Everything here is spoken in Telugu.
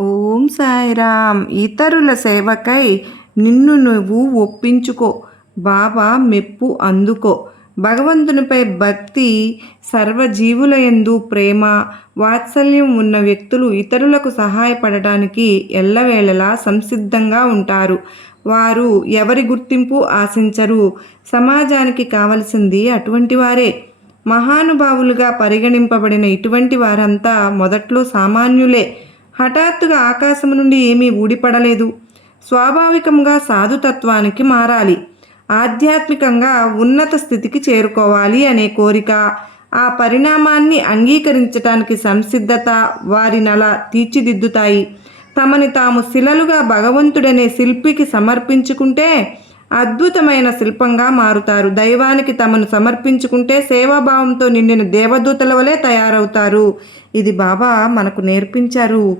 ఓం సాయిరామ్. ఇతరుల సేవకై నిన్ను నువ్వు ఒప్పించుకో, బాబా మెప్పు అందుకో. భగవంతునిపై భక్తి, సర్వజీవులయందు ప్రేమ, వాత్సల్యం ఉన్న వ్యక్తులు ఇతరులకు సహాయపడటానికి ఎల్లవేళలా సంసిద్ధంగా ఉంటారు. వారు ఎవరి గుర్తింపు ఆశించరు. సమాజానికి కావలసింది అటువంటి వారే. మహానుభావులుగా పరిగణింపబడిన ఇటువంటి వారంతా మొదట్లో సామాన్యులే. హఠాత్తుగా ఆకాశం నుండి ఏమీ ఊడిపడలేదు. స్వాభావికంగా సాధుతత్వానికి మారాలి, ఆధ్యాత్మికంగా ఉన్నత స్థితికి చేరుకోవాలి అనే కోరిక, ఆ పరిణామాన్ని అంగీకరించటానికి సంసిద్ధత వారినలా తీర్చిదిద్దుతాయి. తమని తాము శిలలుగా భగవంతుడనే శిల్పికి సమర్పించుకుంటే అద్భుతమైన శిల్పంగా మారుతారు. దైవానికి తమను సమర్పించుకుంటే సేవాభావంతో నిండిన దేవదూతల వలె తయారవుతారు. ఇది బాబా మనకు నేర్పించారు.